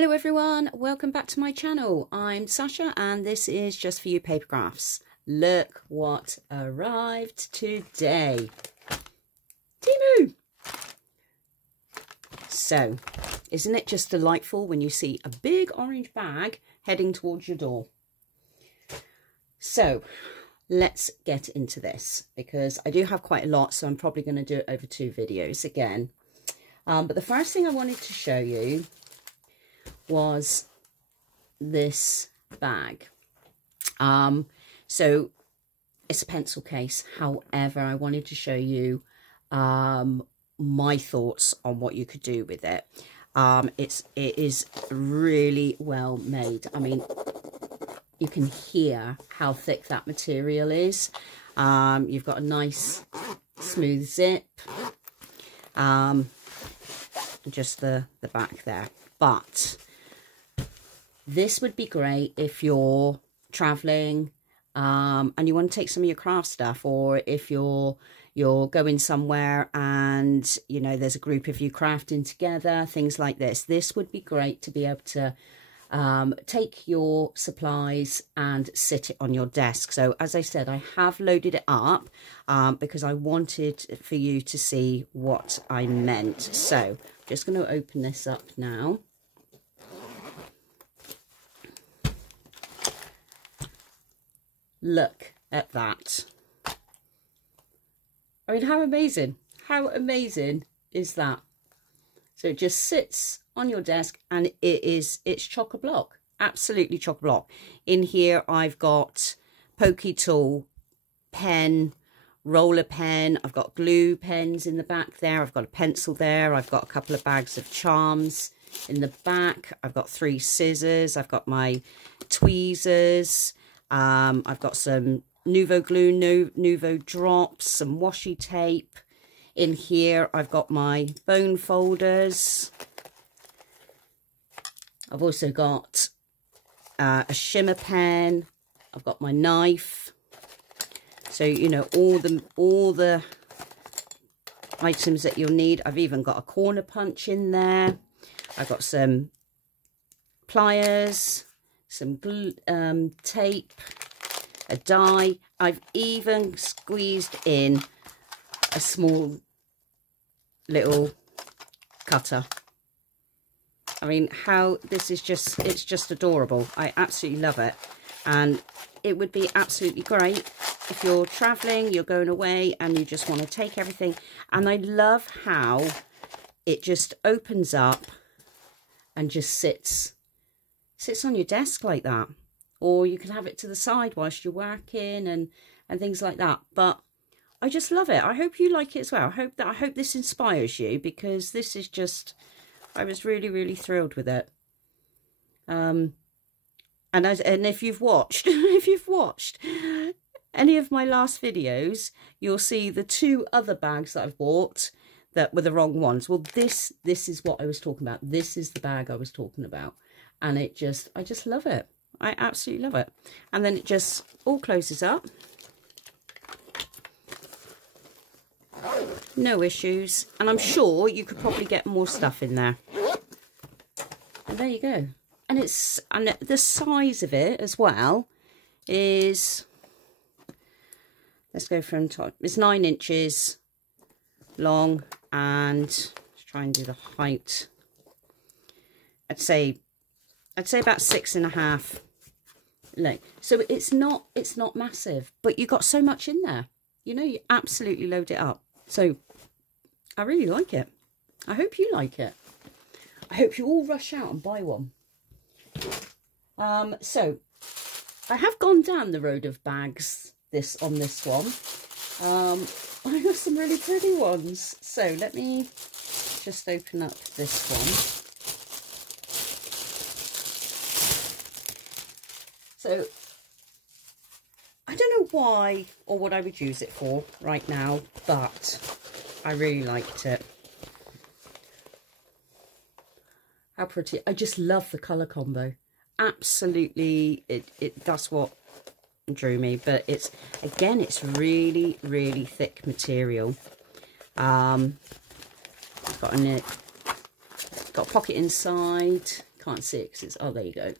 Hello everyone, welcome back to my channel. I'm Sacha and this is Just For You Papercrafts. Look what arrived today. Temu! So, isn't it just delightful when you see a big orange bag heading towards your door? So, let's get into this because I do have quite a lot, so I'm probably going to do it over 2 videos again. But the first thing I wanted to show you was this bag. So it's a pencil case. However, I wanted to show you my thoughts on what you could do with it. It is really well made. I mean, you can hear how thick that material is. You've got a nice smooth zip. Just the back there. But this would be great if you're traveling and you want to take some of your craft stuff, or if you're going somewhere and you know there's a group of you crafting together, things like this. This would be great to be able to take your supplies and sit it on your desk. So as I said, I have loaded it up because I wanted for you to see what I meant. So I'm just going to open this up now. Look at that. I mean, how amazing is that? So it just sits on your desk and it's chock-a-block, absolutely chock-a-block. In here I've got pokey tool, pen, roller pen, I've got glue pens in the back there, I've got a pencil there, I've got a couple of bags of charms in the back, I've got 3 scissors, I've got my tweezers, I've got some Nuvo glue, Nuvo drops, some washi tape. In here I've got my bone folders. I've also got a shimmer pen. I've got my knife. So you know all the items that you'll need. I've even got a corner punch in there. I've got some pliers, some glue, tape, a die. I've even squeezed in a small little cutter. I mean, how this is just, it's just adorable. I absolutely love it. And it would be absolutely great if you're traveling, you're going away and you just want to take everything. And I love how it just opens up and just sits on your desk like that. Or you can have it to the side whilst you're working and things like that. But I just love it. I hope you like it as well. I hope this inspires you, because this is just, I was really thrilled with it. And if you've watched any of my last videos, you'll see the 2 other bags that I've bought that were the wrong ones. Well, this is what I was talking about. This is the bag I was talking about. And I just love it. I absolutely love it. And then it just all closes up. No issues. And I'm sure you could probably get more stuff in there. And there you go. And the size of it as well is, let's go from top. It's 9 inches long, and let's try and do the height. I'd say about 6.5. Look, so it's not massive, but you got so much in there. You know, you absolutely load it up. So I really like it. I hope you like it. I hope you all rush out and buy one. So I have gone down the road of bags on this one. I got some really pretty ones. So let me just open up this one. So I don't know why or what I would use it for right now, but I really liked it. How pretty. I just love the colour combo. Absolutely, that's what drew me. But it's, again, it's really thick material. Got a pocket inside, can't see it because it's, oh, there you go.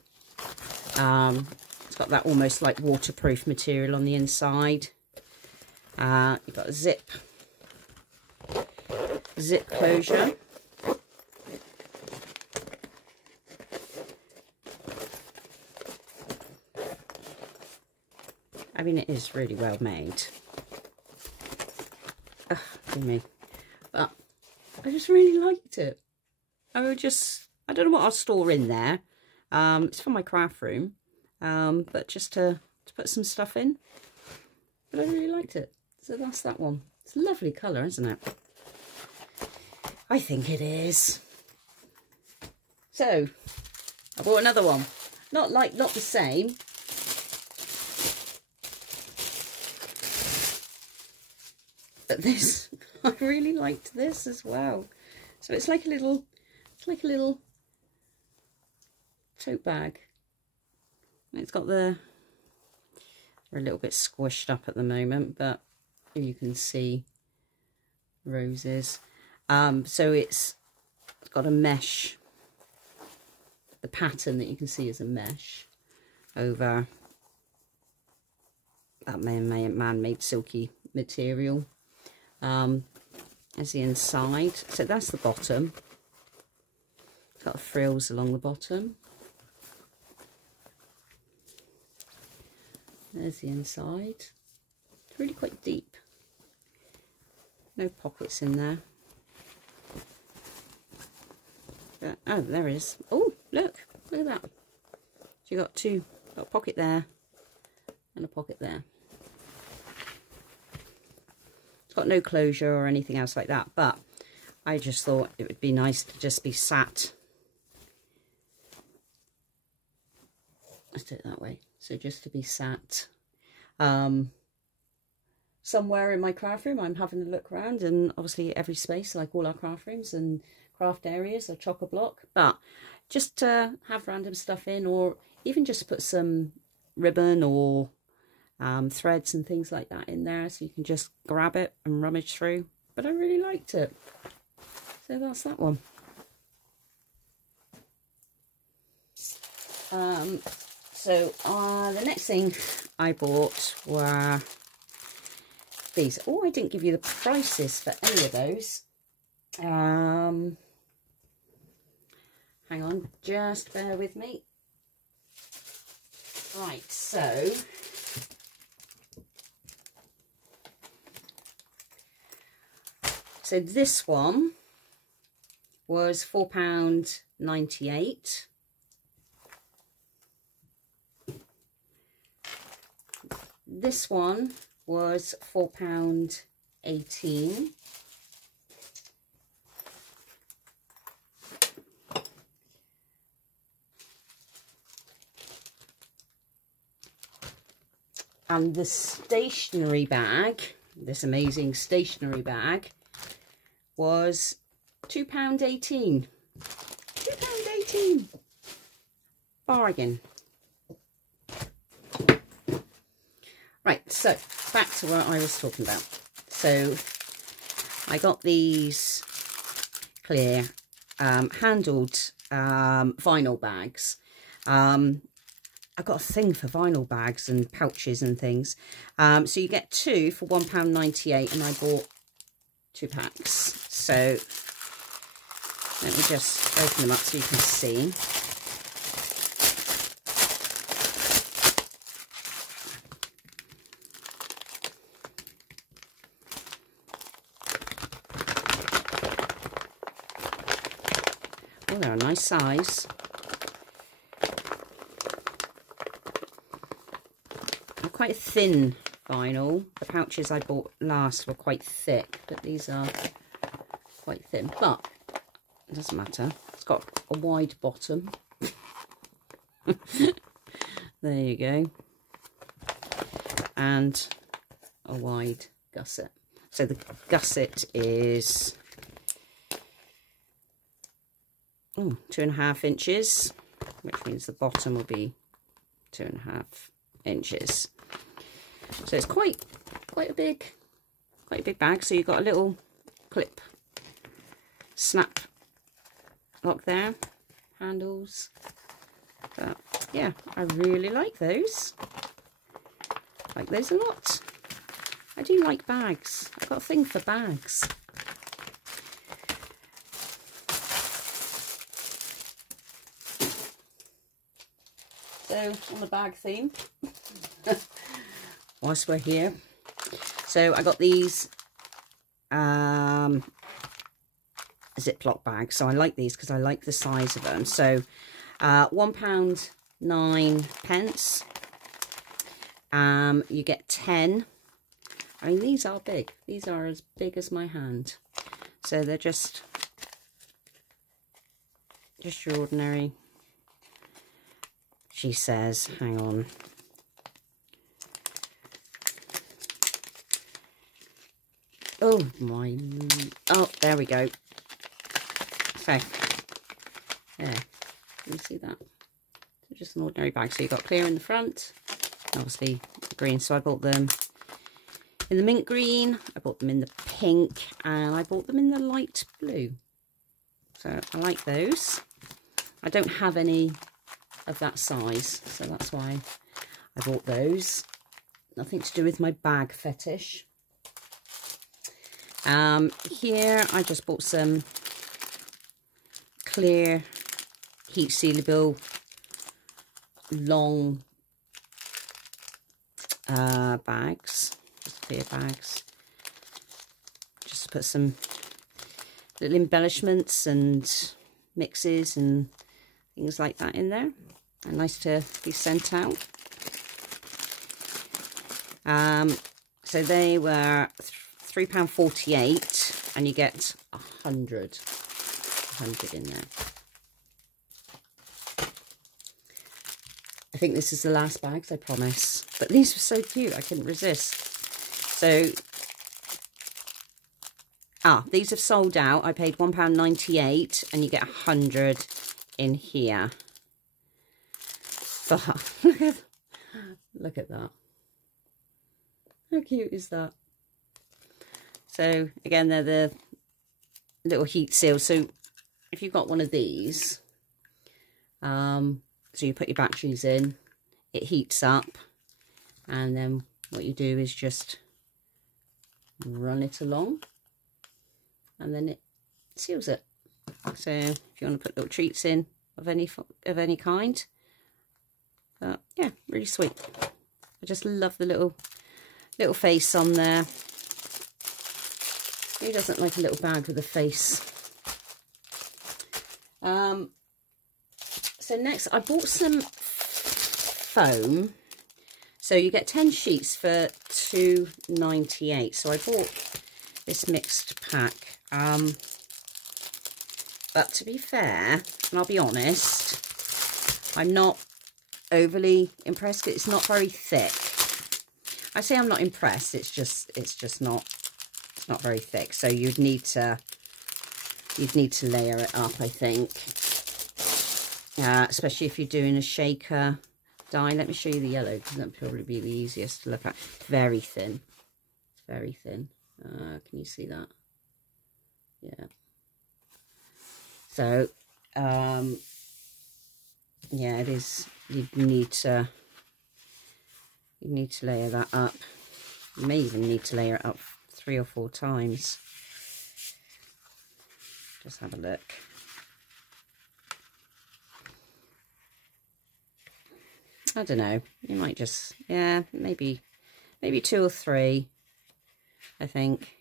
It's got that almost like waterproof material on the inside. You've got a zip closure. I mean, it is really well made. Dear me. But I just really liked it. I don't know what I'll store in there. It's for my craft room. But just to put some stuff in. But I really liked it. So that's that one. It's a lovely colour, isn't it? I think it is. So, I bought another one. Not the same. But this, I really liked this as well. So it's like a little tote bag. It's got they're a little bit squished up at the moment, but you can see roses. So it's got a mesh. The pattern that you can see is a mesh over that man-made silky material. As the inside, so that's the bottom. It's got frills along the bottom. There's the inside. It's really quite deep. No pockets in there. But, oh, there is. Oh, look at that. So you got got a pocket there and a pocket there. It's got no closure or anything else like that, but I just thought it would be nice to just be sat. Let's do it that way. So just to be sat somewhere in my craft room. I'm having a look around, and obviously every space, like all our craft rooms and craft areas, are chock-a-block. But just to have random stuff in, or even just put some ribbon or threads and things like that in there, so you can just grab it and rummage through. But I really liked it, so that's that one. So the next thing I bought were these. Oh, I didn't give you the prices for any of those. Hang on, just bear with me. Right, so this one was £4.98. This one was £4.18. And the stationery bag, this amazing stationery bag, was £2.18. £2.18. Bargain. Right, so back to what I was talking about. So I got these clear handled vinyl bags. I've got a thing for vinyl bags and pouches and things. So you get two for £1.98, and I bought 2 packs. So let me just open them up so you can see. Oh, they're a nice size. They're quite thin vinyl. The pouches I bought last were quite thick, but these are quite thin. But it doesn't matter. It's got a wide bottom. There you go. And a wide gusset. So the gusset is 2.5 inches, which means the bottom will be 2.5 inches. So it's quite a big bag. So you've got a little clip snap lock there, handles. But yeah, I really like those. Like those a lot. I do like bags. I've got a thing for bags. So on the bag theme, whilst we're here, so I got these Ziploc bags. So I like these because I like the size of them. So £1.09. You get 10. I mean, these are big. These are as big as my hand. So they're just your ordinary. She says, hang on. Oh my, oh, there we go. So, there, can you see that? So just an ordinary bag. So you've got clear in the front, obviously green. So I bought them in the mint green, I bought them in the pink, and I bought them in the light blue. So I like those. I don't have any of that size, so that's why I bought those. Nothing to do with my bag fetish. Here I just bought some clear heat sealable long bags, just clear bags. Just put some little embellishments and mixes and things like that in there, and nice to be sent out. So they were £3.48, and you get 100 in there. I think this is the last bags, I promise. But these were so cute, I couldn't resist. So, these have sold out. I paid £1.98, and you get 100 in here. But look at that. How cute is that? So again, they're the little heat seals. So if you've got one of these, so you put your batteries in, it heats up, and then what you do is just run it along, and then it seals it. So if you want to put little treats in of any kind, yeah, really sweet. I just love the little face on there. Who doesn't like a little bag with a face? So next, I bought some foam. So you get 10 sheets for £2.98. So I bought this mixed pack. But to be fair, and I'll be honest, I'm not overly impressed. It's not very thick. I say I'm not impressed. It's just not. It's not very thick. So you'd need to layer it up, I think. Especially if you're doing a shaker die. Let me show you the yellow, because that'll probably be the easiest to look at. Very thin. It's very thin. Can you see that? Yeah. So, yeah, it is. You need to layer that up. You may even need to layer it up 3 or 4 times. Just have a look. I don't know. You might just, yeah, maybe 2 or 3, I think.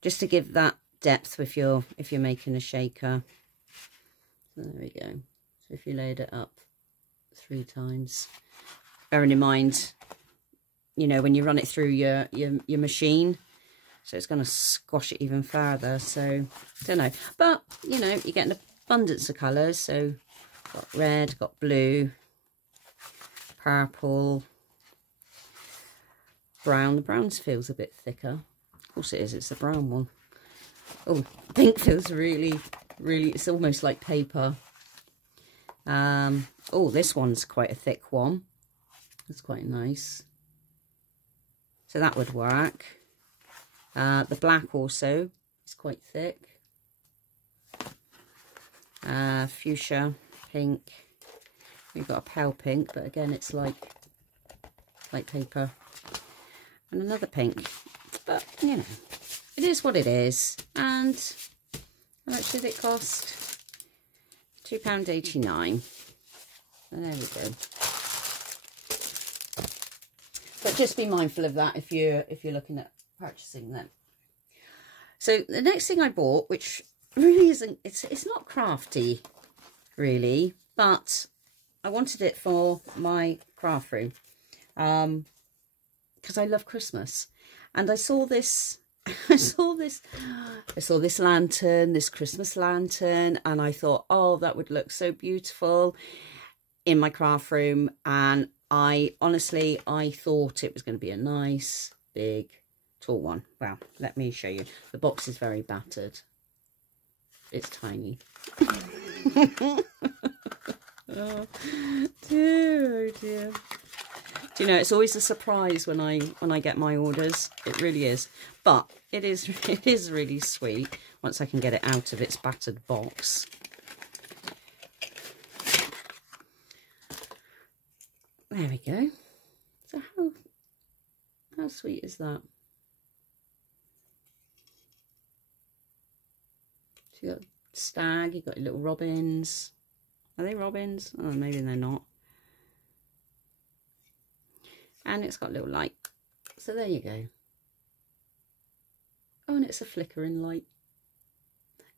Just to give that depth if you're making a shaker. So there we go. So if you layered it up 3 times, bearing in mind, you know, when you run it through your machine, so it's going to squash it even further. So I don't know, but you know, you get an abundance of colours. So got red, got blue, purple, brown. The brown feels a bit thicker. Of course it is. It's the brown one. Oh, pink feels really, it's almost like paper. Oh, this one's quite a thick one. That's quite nice. So that would work. The black also is quite thick. fuchsia pink. We've got a pale pink, but again it's like light paper, and another pink. But you know, it is what it is. And how much did it cost? £2.89. And there we go. But just be mindful of that if you're looking at purchasing them. So the next thing I bought, which really isn't, it's not crafty really, but I wanted it for my craft room because I love Christmas, and I saw this lantern, this Christmas lantern, and I thought, oh, that would look so beautiful in my craft room. And I thought it was going to be a nice big tall one. Well, let me show you. The box is very battered. It's tiny. Oh dear, oh dear. Do you know, it's always a surprise when I get my orders. It really is. But it is really sweet once I can get it out of its battered box. There we go. So how sweet is that? So you got stag, you got your little robins. Are they robins? Oh, maybe they're not. And it's got a little light. So there you go. Oh, and it's a flickering light.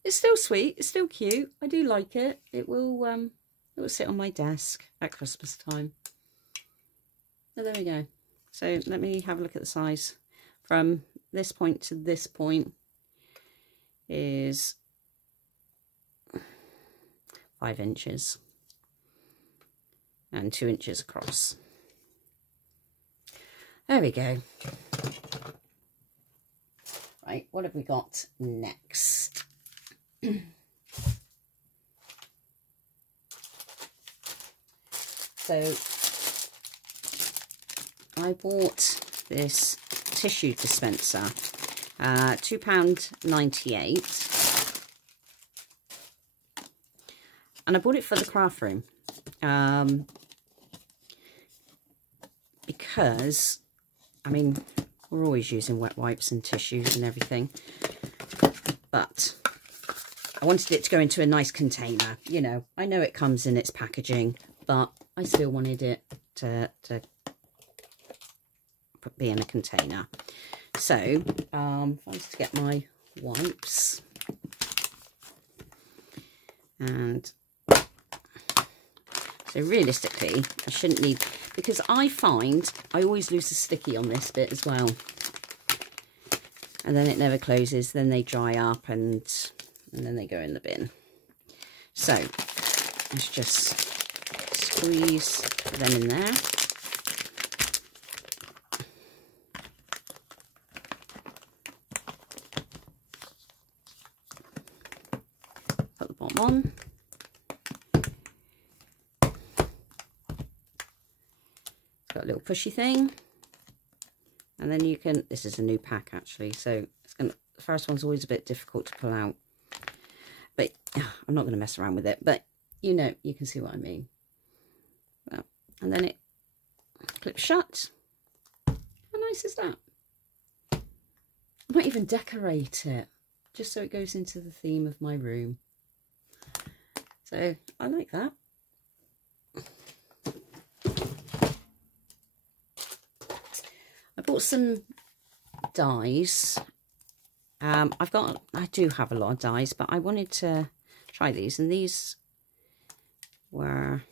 It's still sweet. It's still cute. I do like it. It will sit on my desk at Christmas time. So there we go. So let me have a look at the size. From this point to this point is 5 inches and 2 inches across. There we go. Right, what have we got next? So I bought this tissue dispenser, £2.98, and I bought it for the craft room because, I mean, we're always using wet wipes and tissues and everything, but I wanted it to go into a nice container. You know, I know it comes in its packaging, but I still wanted it to be in a container. So if I was to get my wipes, and so realistically I shouldn't need, because I find I always lose the sticky on this bit as well, and then it never closes, then they dry up and then they go in the bin. So let's just squeeze them in there. Put the bottom on. It's got a little pushy thing. And then you can, this is a new pack actually, so it's gonna, the first one's always a bit difficult to pull out. But I'm not going to mess around with it, but you know, you can see what I mean. Well, and then it clips shut. How nice is that? I might even decorate it just so it goes into the theme of my room. So I like that. I bought some dies. I do have a lot of dies, but I wanted to try these, and these were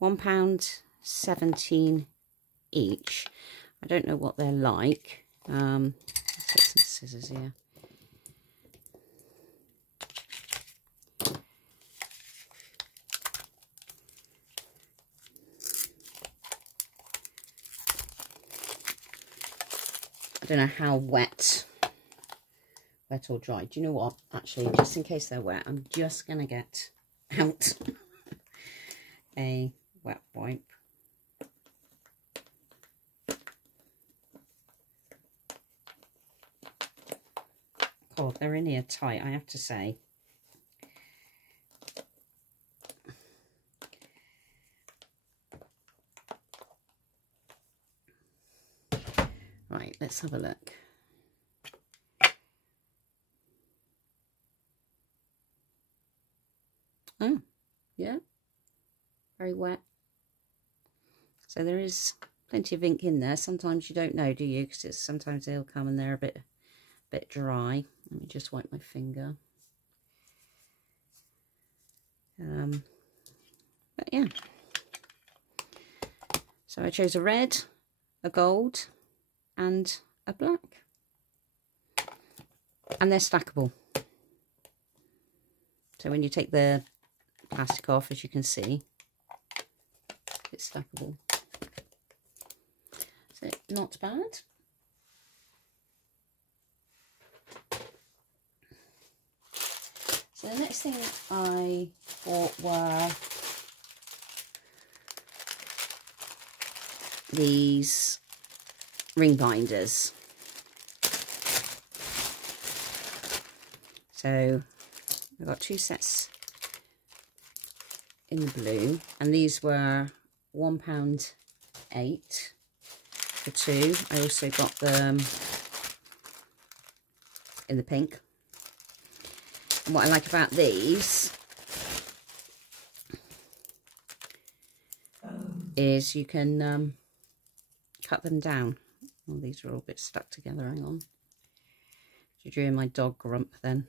£1.17 each. I don't know what they're like. Let's get some scissors here. I don't know how wet or dry. Do you know what? Actually, just in case they're wet, I'm just going to get out a wet wipe. God, they're in here tight, I have to say. Right, let's have a look. Oh, yeah, very wet. So there is plenty of ink in there. Sometimes you don't know, do you? Because sometimes they'll come and they're a bit dry. Let me just wipe my finger. But yeah. So I chose a red, a gold, and a black. And they're stackable. So when you take the plastic off, as you can see, it's stackable. So not bad. So the next thing I bought were these ring binders. So I got 2 sets in the blue, and these were £1.8 for 2. I also got them in the pink. And what I like about these is you can cut them down. Oh, these are all a bit stuck together. Hang on. You're doing my dog Grump then.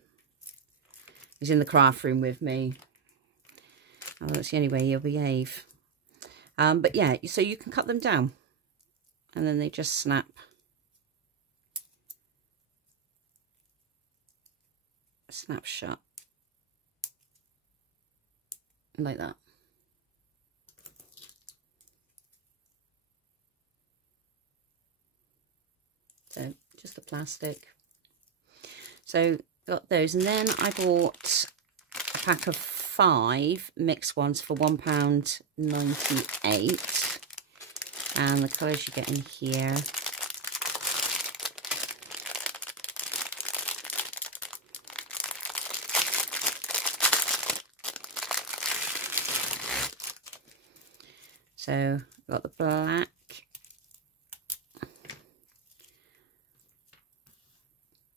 He's in the craft room with me. Oh, that's the only way he'll behave. But yeah, so you can cut them down and then they just snap. Snap shut. Like that. So just the plastic. So got those, and then I bought a pack of 5 mixed ones for £1.98, and the colours you get in here. So got the black,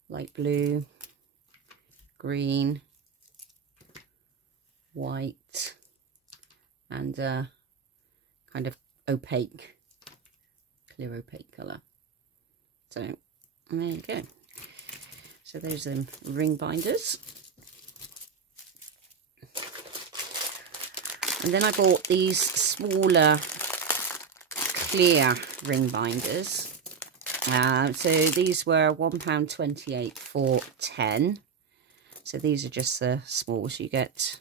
light blue, green, white, and kind of opaque, clear opaque colour. So there you go. So those are ring binders. And then I bought these smaller clear ring binders. So these were £1.28 for 10. So these are just the small. So you get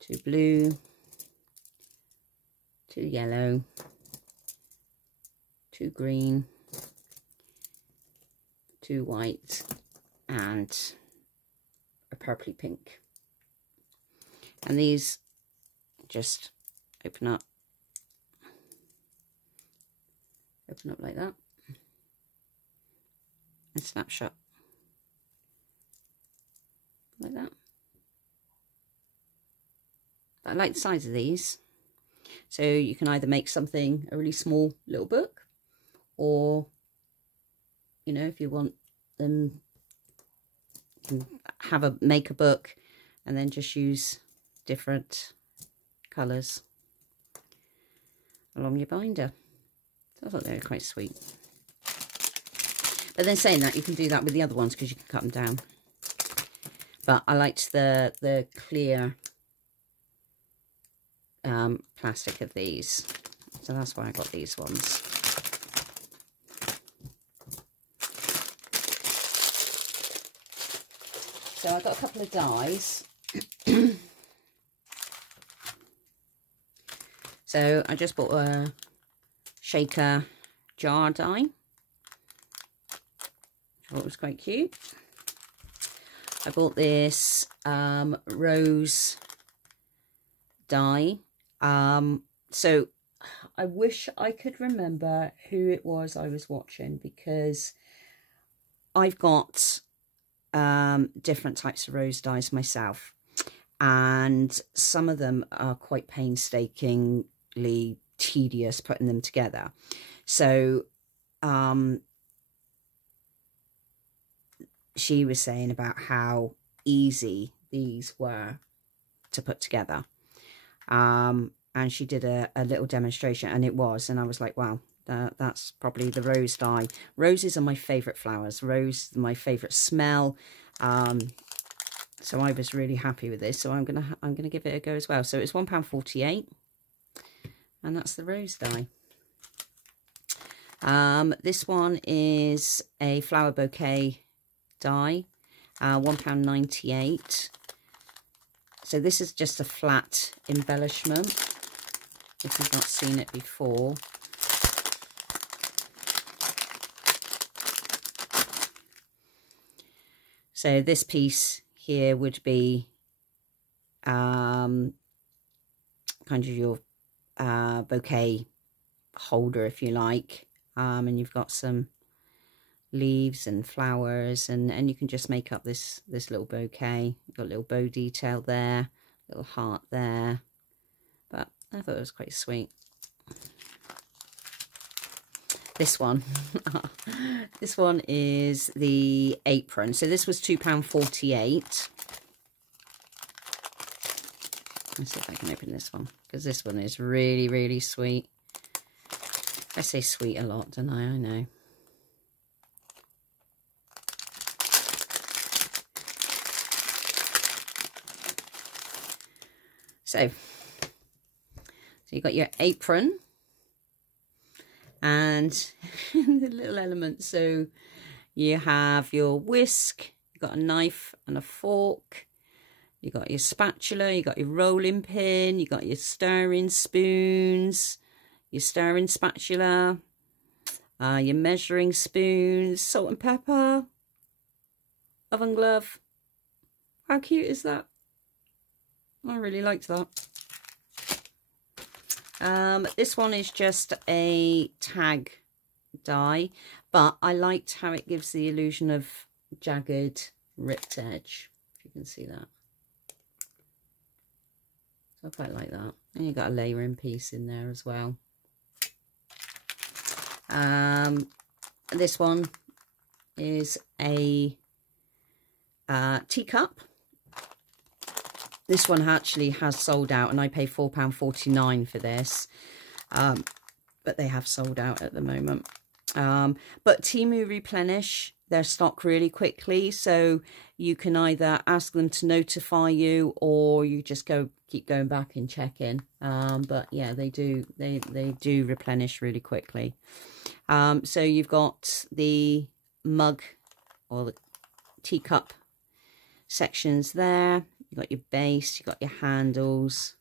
2 blue, 2 yellow, 2 green, 2 white, and a purpley pink. And these just open up like that and snap shut like that. I like the size of these, so you can either make something a really small little book, or you know, if you want them, you can make a book and then just use different colours along your binder. So I thought they were quite sweet. But then saying that, you can do that with the other ones because you can cut them down. But I liked the clear plastic of these, so that's why I got these ones. So I got a couple of dies. So I just bought a shaker jar die, which I thought was quite cute. I bought this rose die. So I wish I could remember who it was I was watching, because I've got different types of rose dies myself, and some of them are quite painstakingly tedious putting them together. So she was saying about how easy these were to put together. And she did a little demonstration, and it was, and I was like, wow, that's probably the rose dye. Roses are my favourite flowers. Rose is my favourite smell. So I was really happy with this. So I'm gonna give it a go as well. So it's £1.48, and that's the rose dye. This one is a flower bouquet dye, £1.98. So this is just a flat embellishment, if you've not seen it before. So this piece here would be kind of your bouquet holder, if you like, and you've got some leaves and flowers, and you can just make up this little bouquet. You've got a little bow detail there, little heart there, but I thought it was quite sweet. This one this one is the apron. So this was £2.48. Let's see if I can open this one, because this one is really, really sweet. I say sweet a lot, don't I? I know. So you got your apron and the little elements. So you have your whisk, you've got a knife and a fork, you got your spatula, you got your rolling pin, you got your stirring spoons, your stirring spatula, your measuring spoons, salt and pepper, oven glove. How cute is that? I really liked that. This one is just a tag die, but I liked how it gives the illusion of jagged, ripped edge, if you can see that. So I quite like that. And you've got a layering piece in there as well. This one is a teacup. This one actually has sold out, and I pay £4.49 for this, but they have sold out at the moment. But Temu replenish their stock really quickly, so you can either ask them to notify you, or you just keep going back and checking. But yeah, they do replenish really quickly. So you've got the mug or the teacup sections there. You've got your base, you've got your handles,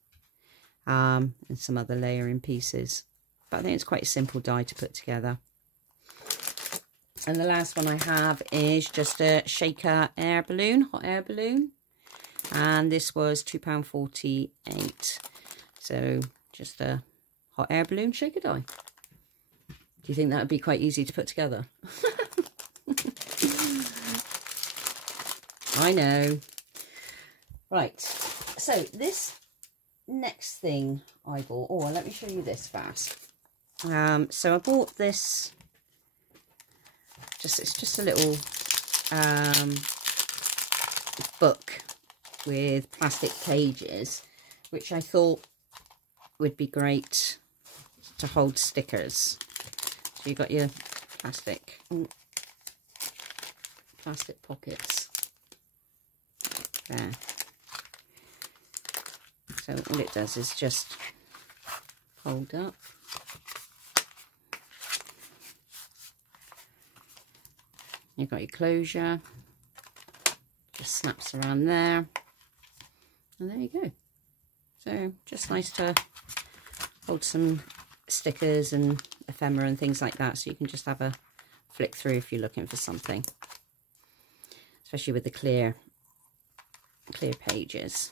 and some other layering pieces. But I think it's quite a simple die to put together. And the last one I have is just a shaker air balloon, hot air balloon. And this was £2.48. So just a hot air balloon shaker die. Do you think that would be quite easy to put together? I know. Right, so this next thing I bought, oh, let me show you this fast. So I bought this, it's just a little book with plastic pages, which I thought would be great to hold stickers. So you've got your plastic pockets there. So all it does is just fold up. You've got your closure, just snaps around there, and there you go. So just nice to hold some stickers and ephemera and things like that, so you can just have a flick through if you're looking for something, especially with the clear pages.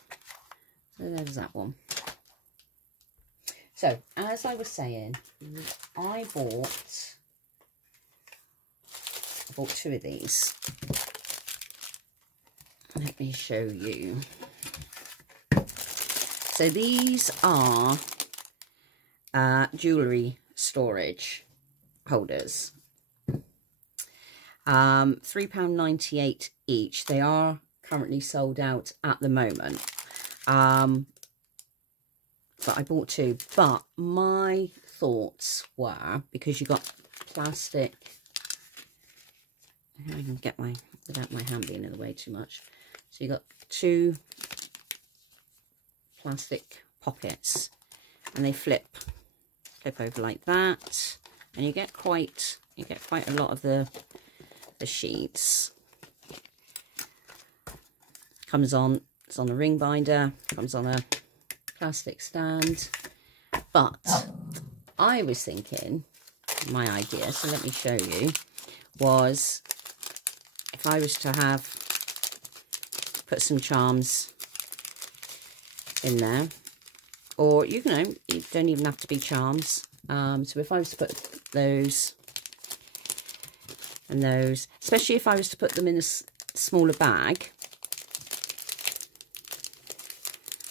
So there's that one. So as I was saying, I bought two of these. Let me show you. So these are jewellery storage holders. £3.98 each. They are currently sold out at the moment. But I bought 2. But my thoughts were, because you got plastic, I can get without my hand being in the way too much. So you got 2 plastic pockets, and they flip over like that, and you get quite a lot of the sheets. Comes on, it's on a ring binder, comes on a plastic stand. But I was thinking, my idea, so let me show you, was if I was to put some charms in there, or you know, you don't even have to be charms. So if I was to put those and those, especially if I was to put them in a smaller bag,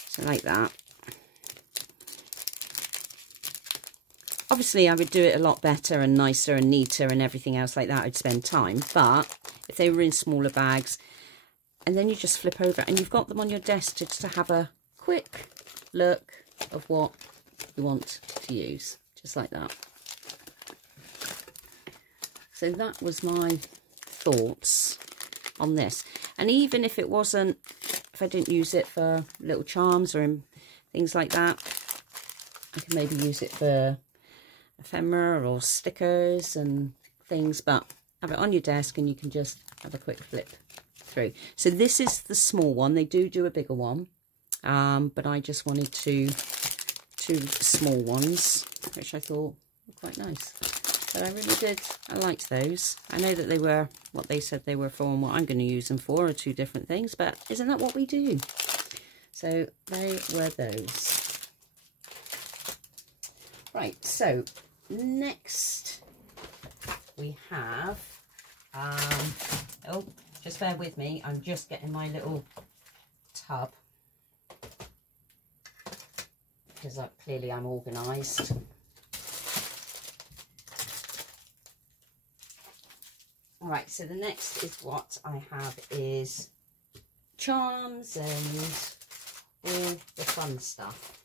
so like that. Obviously, I would do it a lot better and nicer and neater and everything else like that. I'd spend time. But if they were in smaller bags, and then you just flip over and you've got them on your desk to have a quick look of what you want to use, just like that. So that was my thoughts on this. And even if it wasn't, if I didn't use it for little charms or things like that, I can maybe use it for ephemera or stickers and things, but have it on your desk and you can just have a quick flip through. So this is the small one. They do a bigger one, but I just wanted 2 small ones, which I thought were quite nice. But I really did, I liked those. I know that they were what they said they were for, and what I'm going to use them for are 2 different things, but isn't that what we do? So they were those. Right, so next we have, oh, just bear with me, I'm just getting my little tub, because clearly I'm organised. Alright, so the next is what I have is charms and all the fun stuff.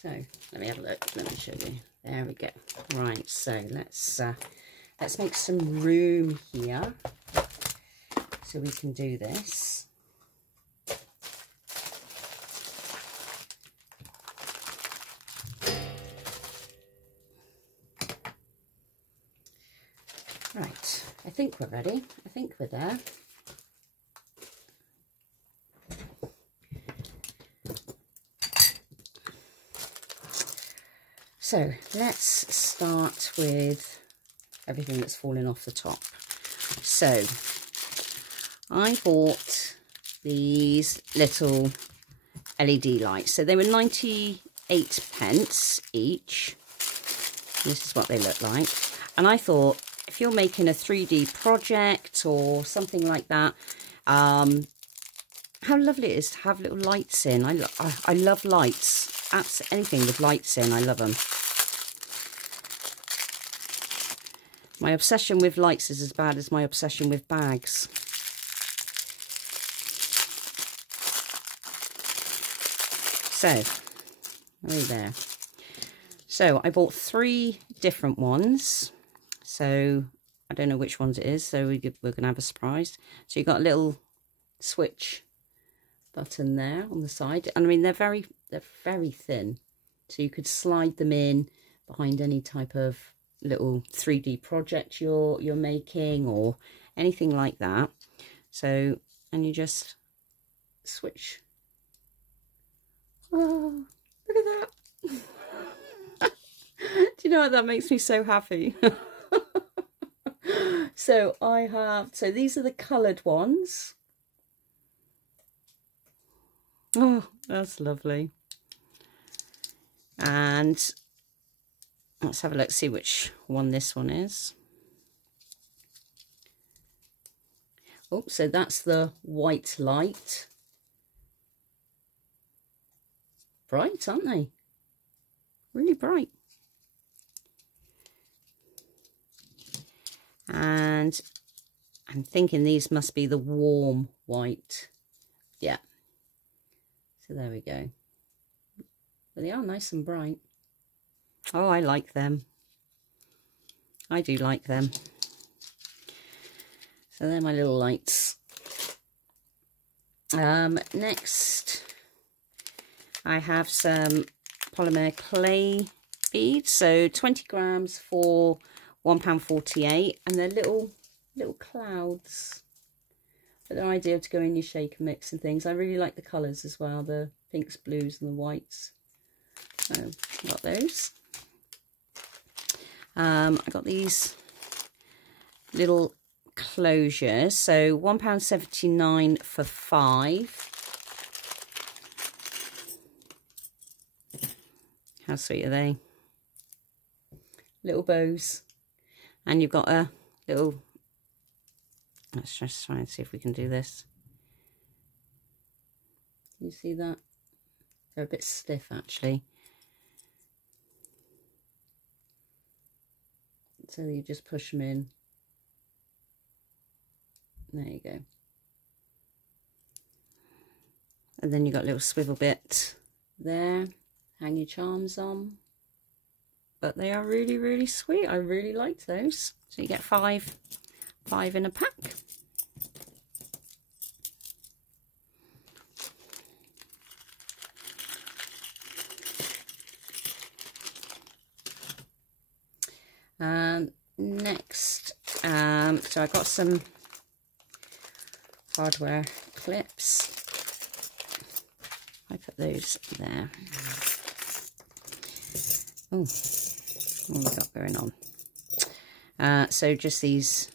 So let me have a look, let me show you. There we go. Right, so let's make some room here so we can do this. Right, I think we're ready. I think we're there. So let's start with everything that's falling off the top. So I bought these little LED lights. So they were 98p each. This is what they look like. And I thought, if you're making a 3D project or something like that, how lovely it is to have little lights in. I love lights. Anything with lights in, I love them. My obsession with lights is as bad as my obsession with bags. So, there. So, I bought 3 different ones. So, I don't know which ones it is, so we're going to have a surprise. So, you've got a little switch button there on the side. And I mean, they're very thin. So, you could slide them in behind any type of little 3D project you're making or anything like that. So, and you just switch. Oh, look at that. Do you know what, that makes me so happy. So so these are the coloured ones. Oh, that's lovely. And let's have a look, see which one this one is. Oh, so that's the white light. Bright, aren't they? Really bright. And I'm thinking these must be the warm white. Yeah. So there we go. But they are nice and bright. Oh, I like them. I do like them. So they're my little lights. Next, I have some polymer clay beads. So 20 grams for £1.48, and they're little clouds. But they're ideal to go in your shaker mix and things. I really like the colours as well, the pinks, blues and the whites. So I got those. I got these little closures. So £1.79 for 5. How sweet are they? Little bows. And you've got a little... Let's just try and see if we can do this. You see that? They're a bit stiff actually. So you just push them in. There you go. And then you've got a little swivel bit there. Hang your charms on. But they are really, really sweet. I really liked those. So you get five in a pack. Next, so I got some hardware clips. I put those there. Oh, what have we got going on? So just these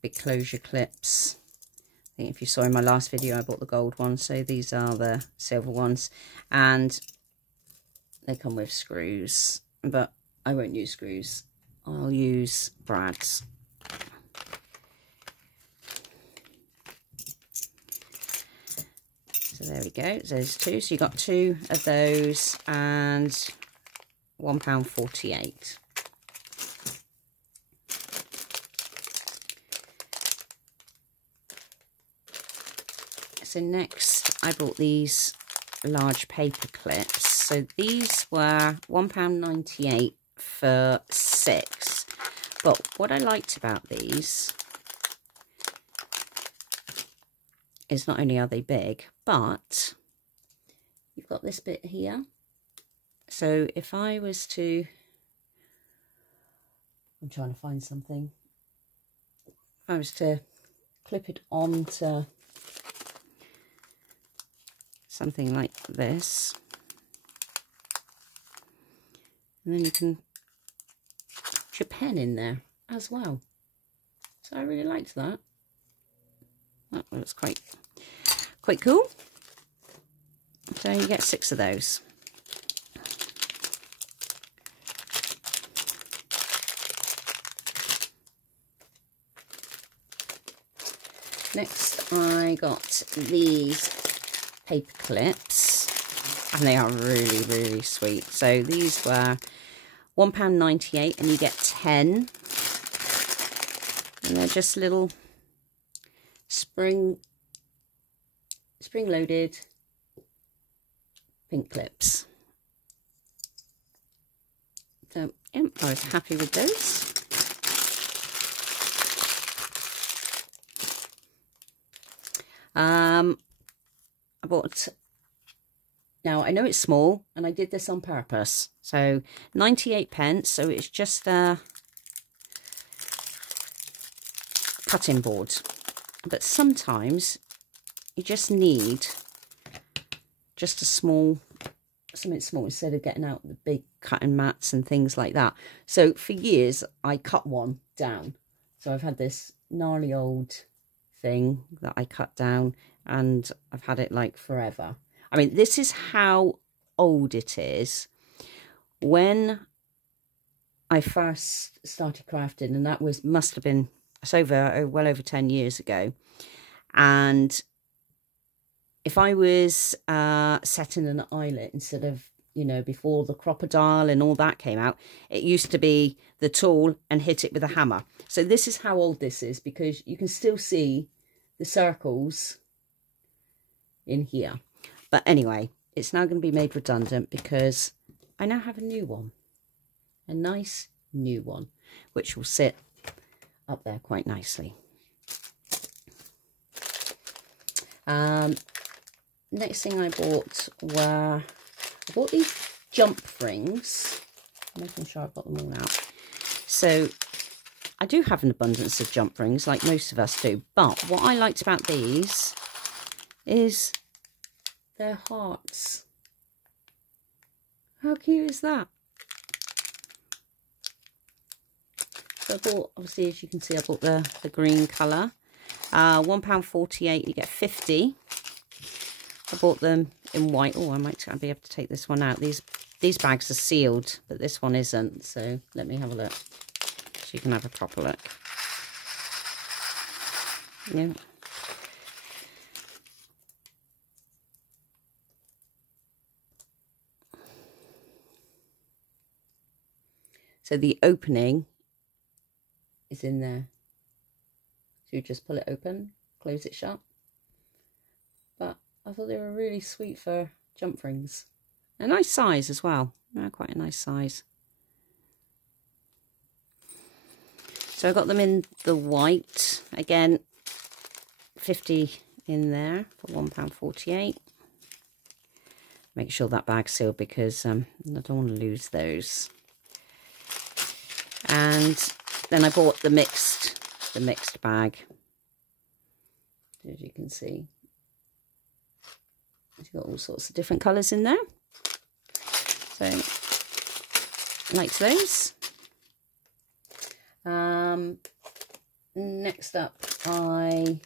big closure clips. I think if you saw in my last video, I bought the gold ones. So these are the silver ones, and they come with screws, but I won't use screws. I'll use brads. So there we go. There's 2. So you got 2 of those and £1.48. So next I bought these large paper clips. So these were £1.98 for 6. But what I liked about these is not only are they big, but you've got this bit here. So if I was to, I'm trying to find something. If I was to clip it onto something like this, and then you can put your pen in there as well. So I really liked that. That looks quite cool. So you get 6 of those. Next I got these paper clips, and they are really, really sweet. So these were £1.98, and you get 10, and they're just little spring loaded pink clips. So yeah, I was happy with those. I bought, now I know it's small, and I did this on purpose. So 98p, so it's just a cutting board. But sometimes you just need just a small, something small, instead of getting out the big cutting mats and things like that. So for years I cut one down. So I've had this gnarly old thing that I cut down, and I've had it like forever. I mean, this is how old it is. When I first started crafting, and that must have been, it's well over 10 years ago. And if I was setting an eyelet instead of, you know, before the crocodile and all that came out, it used to be the tool and hit it with a hammer. So this is how old this is, because you can still see the circles in here. But anyway, it's now going to be made redundant because I now have a new one. A nice new one, which will sit up there quite nicely. Next thing I bought were, I bought these jump rings. I'm making sure I've got them all out. So I do have an abundance of jump rings, like most of us do. But what I liked about these is their hearts. How cute is that? So I bought, obviously, as you can see, I bought the green colour. £1.48, you get 50. I bought them in white. Oh, I might be able to take this one out. These bags are sealed, but this one isn't. So let me have a look, so you can have a proper look. Yeah. So the opening is in there. So you just pull it open, close it shut. But I thought they were really sweet for jump rings. A nice size as well. Yeah, quite a nice size. So I got them in the white. Again, 50 in there for £1.48. Make sure that bag's sealed because I don't want to lose those. And then I bought the mixed bag, as you can see. You've got all sorts of different colours in there. So, like those. Next up, I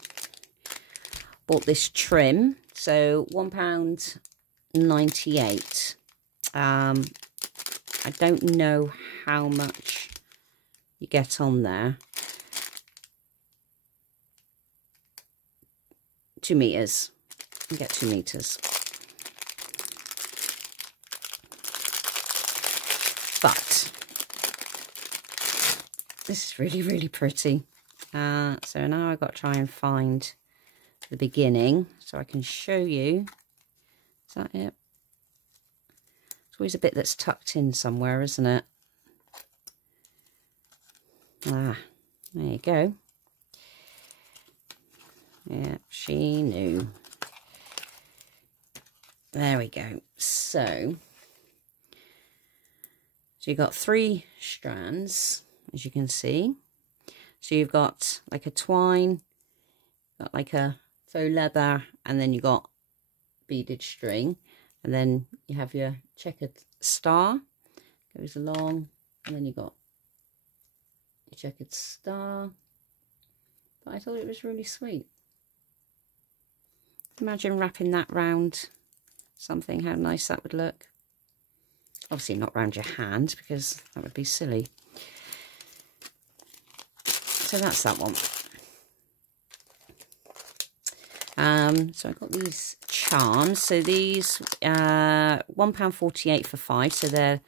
bought this trim. So £1.98. I don't know how much you get on there. 2 meters. You get 2 meters. But this is really, really pretty. So now I've got to try and find the beginning so I can show you. Is that it? It's always a bit that's tucked in somewhere, isn't it? Ah, there you go. Yeah, she knew. There we go. So you've got 3 strands, as you can see. So you've got like a twine, got like a faux leather, and then you got beaded string, and then you have your checkered star goes along, and then you got your checkered star. But I thought it was really sweet. Imagine wrapping that round something, how nice that would look. Obviously not round your hand because that would be silly. So that's that one. So I got these charms. So these £1.48 for 5. So they're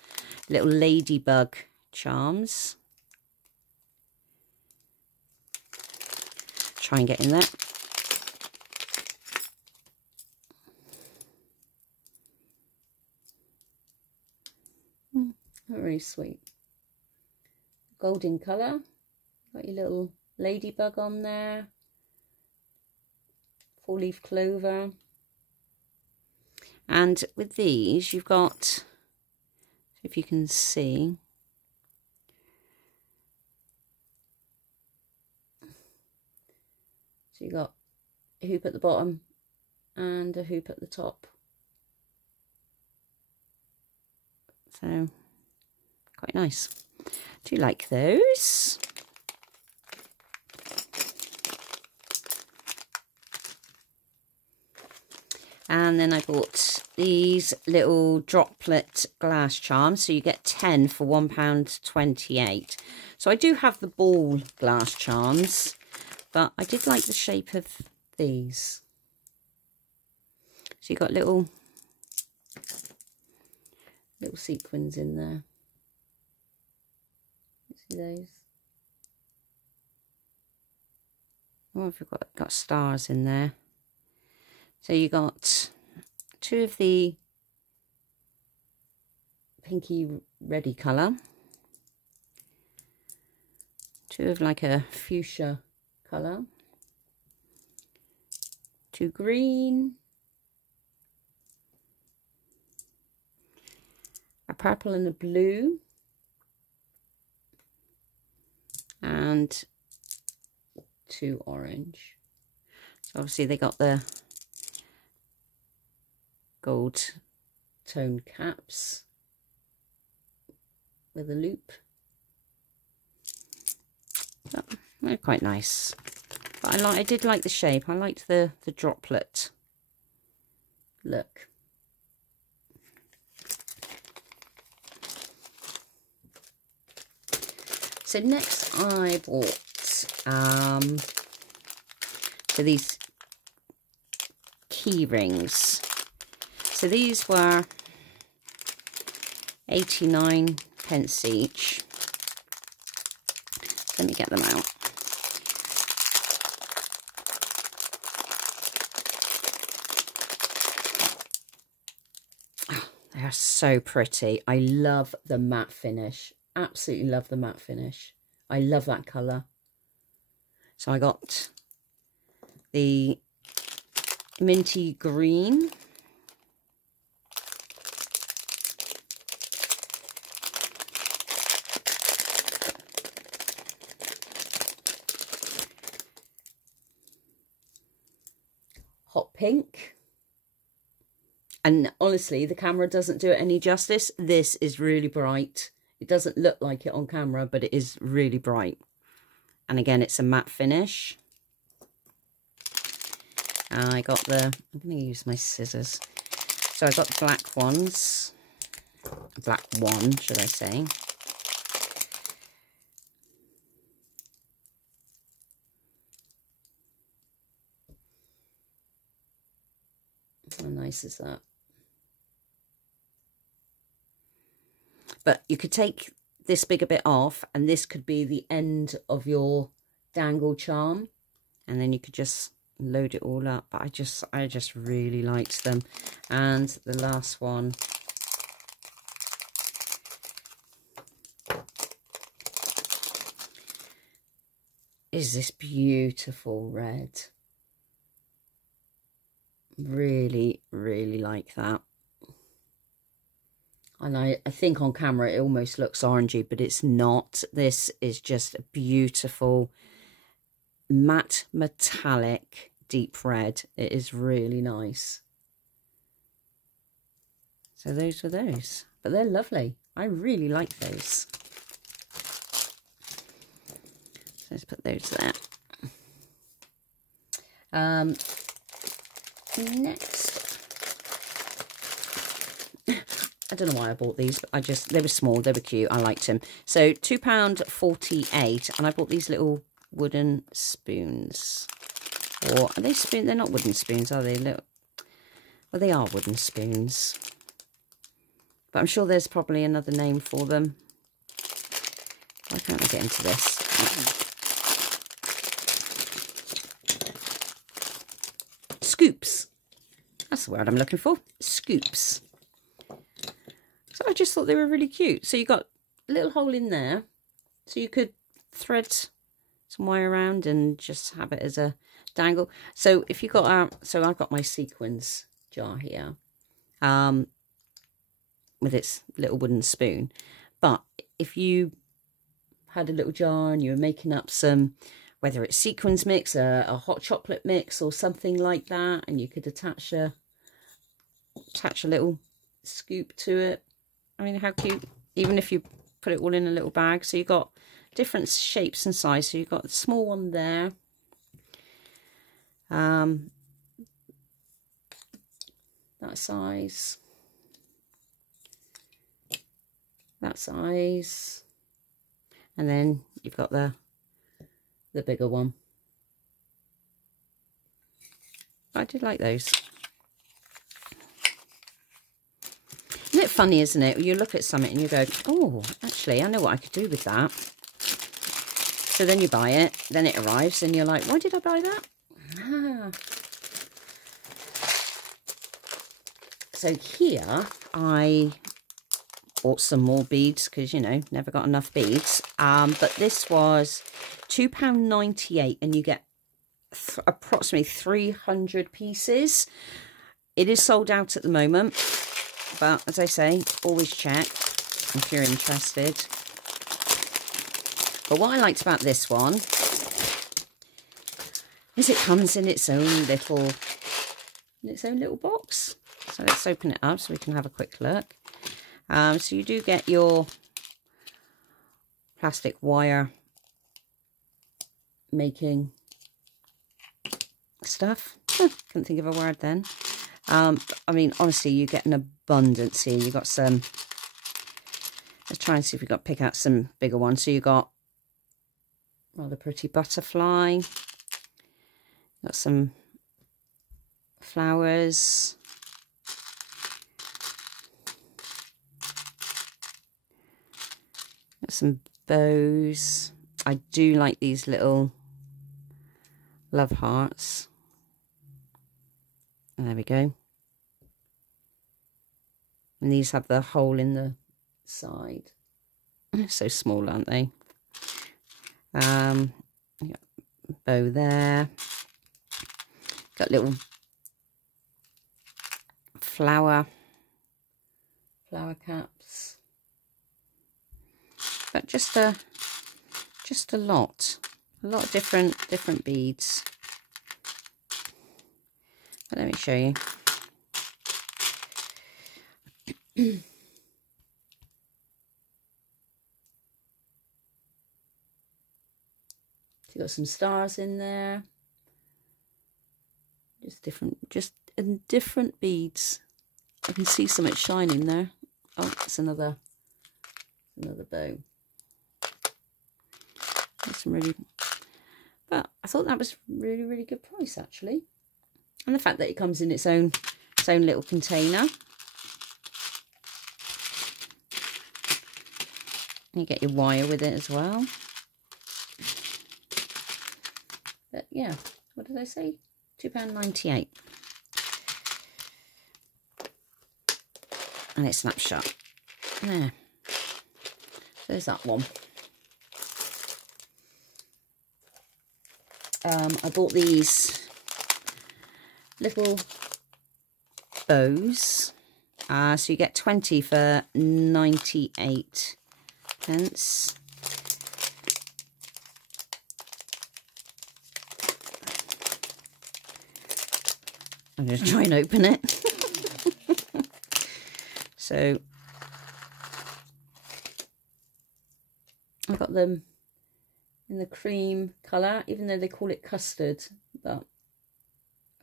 little ladybug charms. Try and get in there. Very sweet. Golden colour. Got your little ladybug on there. 4-leaf clover. And with these you've got, if you can see, so you've got a hoop at the bottom and a hoop at the top. So quite nice. Do you like those? And then I bought these little droplet glass charms. So you get 10 for £1.28. So I do have the ball glass charms, but I did like the shape of these. So you've got little little sequins in there. See those? Oh, we've got stars in there. So you got 2 of the pinky reddy colour, 2 of like a fuchsia colour, 2 green, a purple and a blue, and 2 orange. So obviously they got the gold tone caps with a loop. So, they're quite nice. But I did like the shape. I liked the droplet look. So next I bought so these key rings. So these were 89p each. Let me get them out. Oh, they're so pretty. I love the matte finish. Absolutely love the matte finish. I love that colour. So I got the minty green. Hot pink. And honestly, the camera doesn't do it any justice. This is really bright. It doesn't look like it on camera, but it is really bright. And again, it's a matte finish. I got the, I'm going to use my scissors. So I got the black ones. Black one, should I say. How nice is that? But you could take this bigger bit off, and this could be the end of your dangle charm, and then you could just load it all up. But I just really liked them. And the last one is this beautiful red. Really, really like that. And I think on camera it almost looks orangey, but it's not. This is just a beautiful matte metallic deep red. It is really nice. So those were those. But they're lovely. I really like those. So let's put those there. Next, I don't know why I bought these, but they were small, they were cute, I liked them. So £2.48, and I bought these little wooden spoons. Or are they spoons? They're not wooden spoons, are they? Little, well, they are wooden spoons. But I'm sure there's probably another name for them. Why can't I get into this? Scoops. That's the word I'm looking for. Scoops. So I just thought they were really cute. So you got a little hole in there, so you could thread some wire around and just have it as a dangle. So if you got out, so I've got my sequins jar here, with its little wooden spoon. But if you had a little jar and you were making up some, whether it's sequins mix, a hot chocolate mix or something like that, and you could attach a little scoop to it. I mean, how cute, even if you put it all in a little bag. So you've got different shapes and size. So you've got a small one there. That size. That size. And then you've got the bigger one. I did like those. bit funny, isn't it? You look at something and you go, oh, actually, I know what I could do with that. So then you buy it, then it arrives and you're like, why did I buy that? Ah. So here I bought some more beads because, you know, never got enough beads. But this was £2.98 and you get approximately 300 pieces. It is sold out at the moment, but as I say, always check if you're interested. But what I liked about this one is it comes in its own little box. So let's open it up so we can have a quick look. So you do get your plastic wire making stuff. Couldn't think of a word then. I mean, honestly, you get an abundance here. You got some. Let's try and see if we got pick out some bigger ones. So you got rather pretty butterfly. Got some flowers. Got some bows. I do like these little love hearts. And there we go. And these have the hole in the side. So small, aren't they? Bow there. Got little flower caps. But just a lot of different beads. But let me show you. You got some stars in there. Just different beads. I can see something shining there. Oh, it's another bow. That's some really, but I thought that was really good price actually, and the fact that it comes in its own little container. You get your wire with it as well. But yeah, what did I say? £2.98. And it's snapshot. There. So there's that one. I bought these little bows. So you get 20 for 98 pence. I'm going to try and open it. So I got them in the cream colour, even though they call it custard, but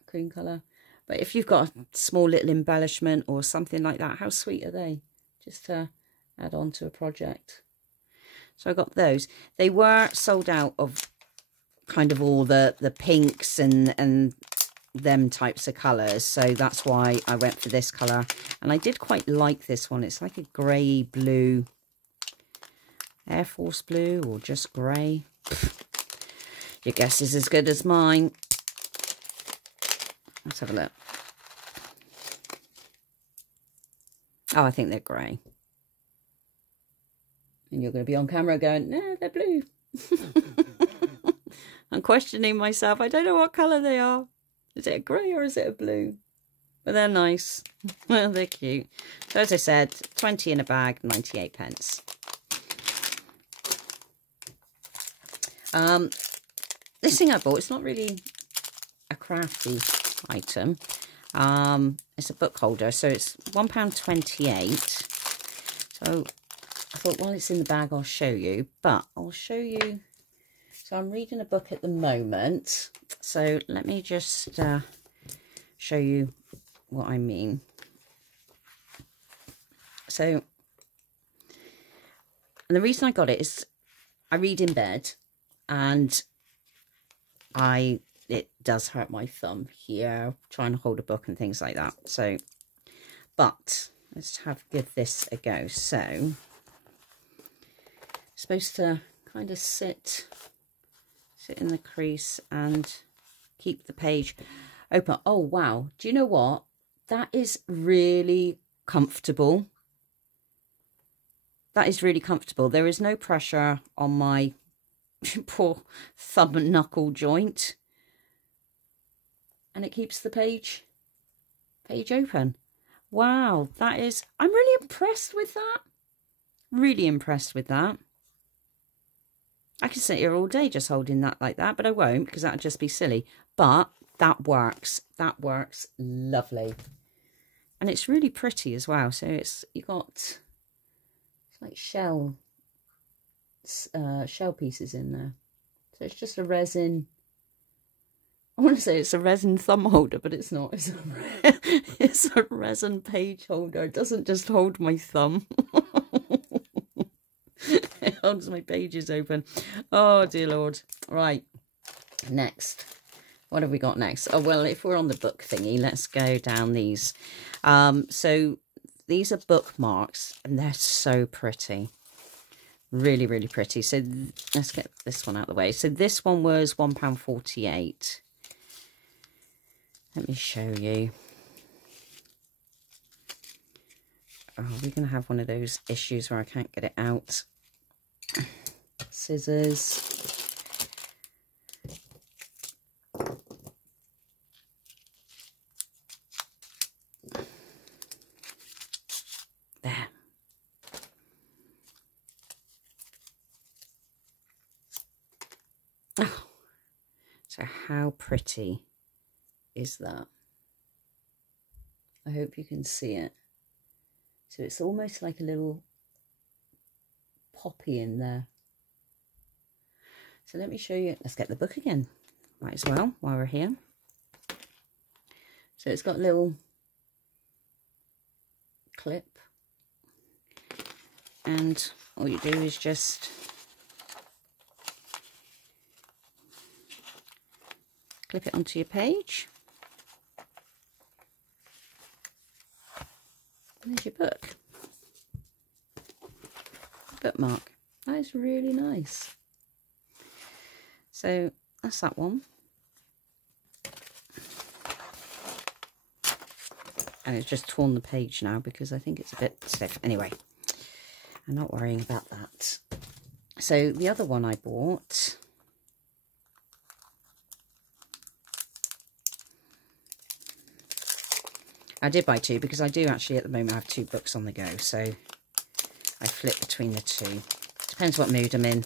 cream colour. But if you've got a small little embellishment or something like that, how sweet are they? Just to add on to a project. So I got those. They were sold out of kind of all the pinks and them types of colours, so that's why I went for this colour. And I did quite like this one. It's like a grey blue, Air Force blue, or just grey. Your guess is as good as mine. Let's have a look. Oh, I think they're grey. And you're going to be on camera going, no, they're blue. I'm questioning myself. I don't know what colour they are. Is it a grey or is it a blue? But they're nice. Well, they're cute. So as I said, 20 in a bag, 98 pence. This thing I bought, it's not really a crafty item. It's a book holder, so it's £1.28. So I thought, well, it's in the bag, I'll show you. But I'll show you. So I'm reading a book at the moment. So let me just show you what I mean. So, and the reason I got it is I read in bed, and it does hurt my thumb here trying to hold a book and things like that. So, but let's give this a go. So, supposed to kind of sit in the crease and keep the page open. Oh wow, do you know what? That is really comfortable. That is really comfortable. There is no pressure on my poor thumb and knuckle joint. And it keeps the page open. Wow, that is, I'm really impressed with that. Really impressed with that. I could sit here all day just holding that like that, but I won't because that would just be silly. But that works. That works lovely. And it's really pretty as well. So it's like shell pieces in there. So it's just a resin. I want to say it's a resin thumb holder, but it's not. It's a resin page holder. It doesn't just hold my thumb. It holds my pages open. Oh, dear Lord. Right. Next. What have we got next? Oh, well, if we're on the book thingy, let's go down these. So these are bookmarks, and they're so pretty. Really, really pretty. So let's get this one out of the way. So this one was £1.48. Let me show you. Oh, we're going to have one of those issues where I can't get it out. Scissors. There. Oh, so how pretty is that? I hope you can see it. So it's almost like a little poppy in there. So let me show you. Let's get the book again. Might as well while we're here. So it's got a little clip. And all you do is just clip it onto your page. And there's your book. Bookmark. That is really nice. So that's that one. And it's just torn the page now because I think it's a bit stiff. Anyway, I'm not worrying about that. So the other one I bought, I did buy two because I do actually at the moment have two books on the go. So I flip between the two. Depends what mood I'm in.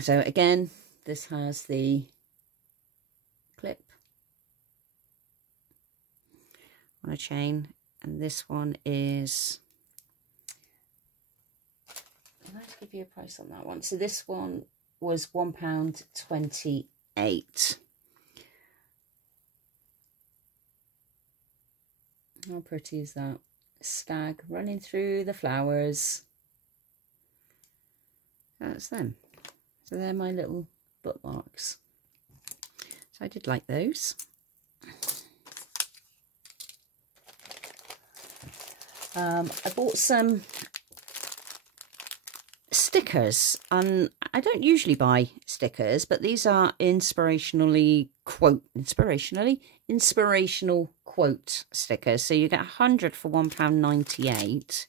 So again, this has the clip on a chain, and this one is, let's give you a price on that one. So this one was £1.28. How pretty is that? Stag running through the flowers. That's them. So they're my little bookmarks. So I did like those. I bought some stickers, and I don't usually buy stickers, but these are inspirational quote stickers. So you get 100 for £1.98.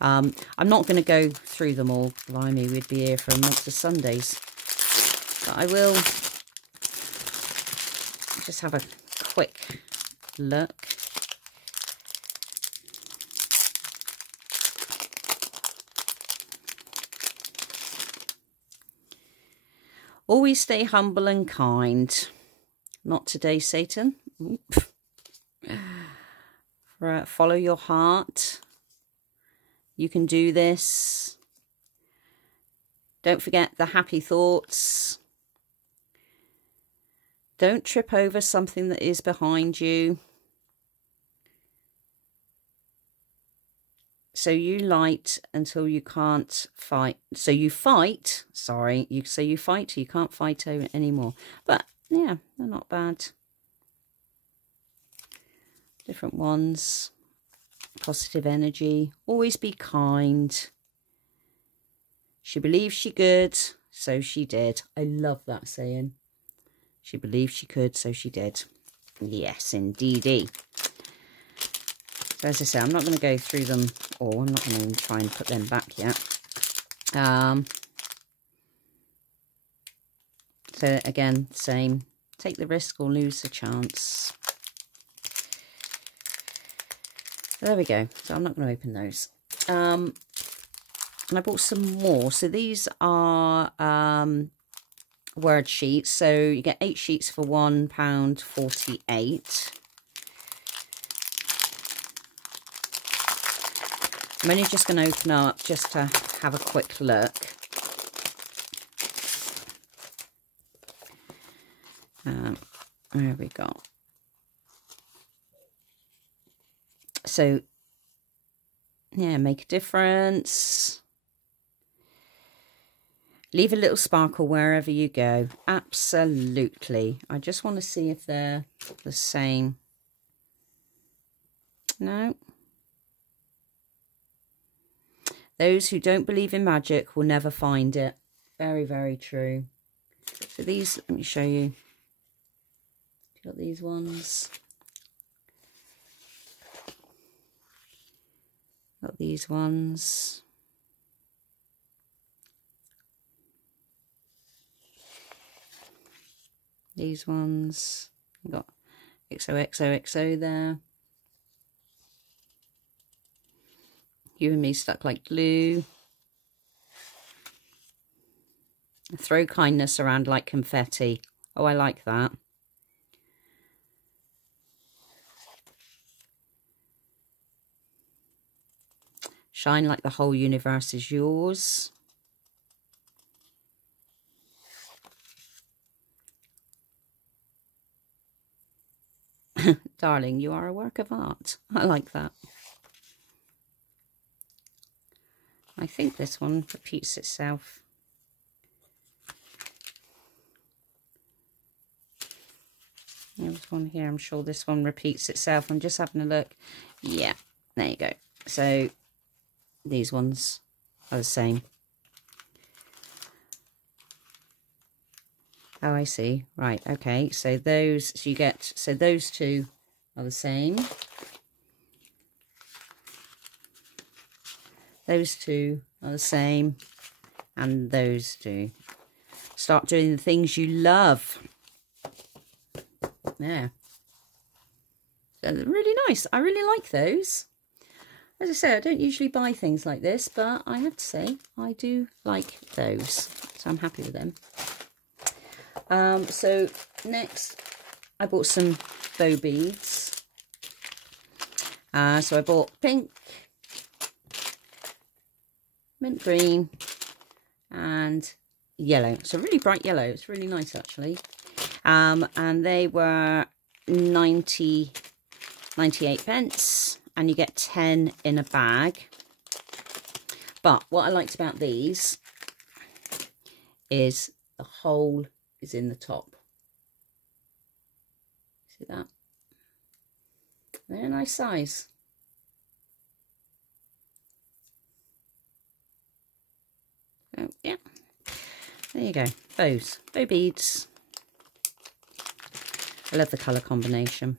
I'm not going to go through them all. Blimey, we'd be here for a month of Sundays. But I will just have a quick look. Always stay humble and kind. Not today, Satan. Follow your heart. You can do this. Don't forget the happy thoughts. Don't trip over something that is behind you. So you light until you can't fight. So you fight, sorry. So you fight till you can't fight anymore. But yeah, they're not bad. Different ones. Positive energy. Always be kind. She believed she could, so she did. I love that saying. She believed she could, so she did. Yes, indeedy. So as I say, I'm not going to go through them all. I'm not going to try and put them back yet. So again, same. Take the risk or lose the chance. So there we go. So I'm not going to open those. And I bought some more. So these are word sheets. So you get 8 sheets for £1.48. I'm only just going to open up just to have a quick look. There we go. So, yeah, make a difference. Leave a little sparkle wherever you go. Absolutely. I just want to see if they're the same. No. Those who don't believe in magic will never find it. Very, very true. So these, let me show you. Got these ones. Got these ones. These ones. Got XOXOXO there. You and me stuck like glue. Throw kindness around like confetti. Oh, I like that. Shine like the whole universe is yours. Darling, you are a work of art. I like that. I think this one repeats itself. There's one here. I'm sure this one repeats itself. I'm just having a look. Yeah, there you go. So these ones are the same. Oh, I see. Right, okay. So those, so you get, so those two are the same. Those two are the same. And those two. Start doing the things you love. Yeah. So they're really nice. I really like those. As I say, I don't usually buy things like this, but I have to say, I do like those. So I'm happy with them. So next, I bought some bow beads. So I bought pink, mint green, and yellow. So really bright yellow. It's really nice, actually. And they were 98 pence, and you get 10 in a bag. But what I liked about these is the hole is in the top. See that? They're a nice size. So yeah, there you go. Bows, bow beads. I love the colour combination.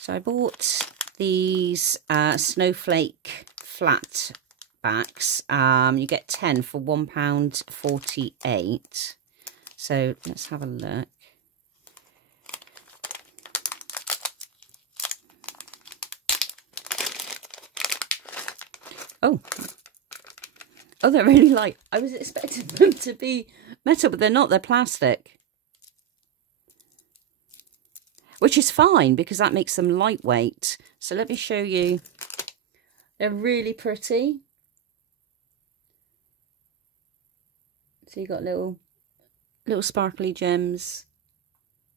So I bought these snowflake flat backs. You get 10 for £1.48. So let's have a look. Oh, they're really light. I was expecting them to be metal, but they're not. They're plastic. Which is fine, because that makes them lightweight. So let me show you. They're really pretty. So you got little sparkly gems,